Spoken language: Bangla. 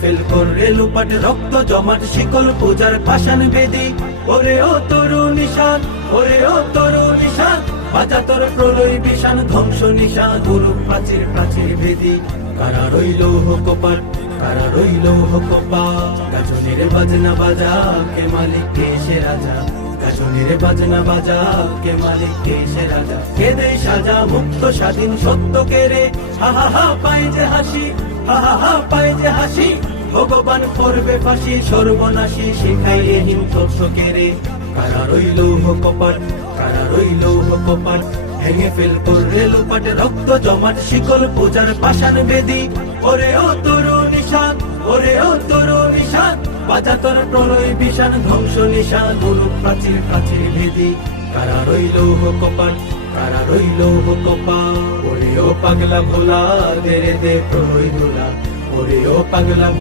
ফেল করলে লুপাট রক্ত জমাট শিকল পূজার পাষাণ বেদি ওরে ও তরু নিশান, ওরে ও তরু নিশান বাজা তোর প্রলয় বিষান, ধ্বংস নিশান, গুরু প্রাচীর প্রাচীর বেদি কারা রইল কপাট কারা রইল কপাট গাজনের বাজনা বাজা, কে মালিক, কে সে রাজা? গাজনের বাজনা বাজা, কে মালিক, কে সে রাজা? কে দে সাজা মুক্ত স্বাধীন সত্য কে রে? হা হা হা, পায় যে হাসি হাসি, ভগবান করবে ফাঁসি, সর্বনাশী কারা রইল কপাট কারা রইল কপাট ভেঙে ফেল রক্ত জমাট, শিকল পূজার পাষাণ বেদি। ওরে ও তরু নিশান ওরে ও তরু নিশান বাজা তোর প্রলয় বিষান, ধ্বংস নিশান গুরু প্রাচীর প্রাচীর ভেদি। কারা রইল কপাট কারা রইল কপাট ও পাগলা ভোলা দে রে দে প্রলয় দোলা ওরে ও পাগলা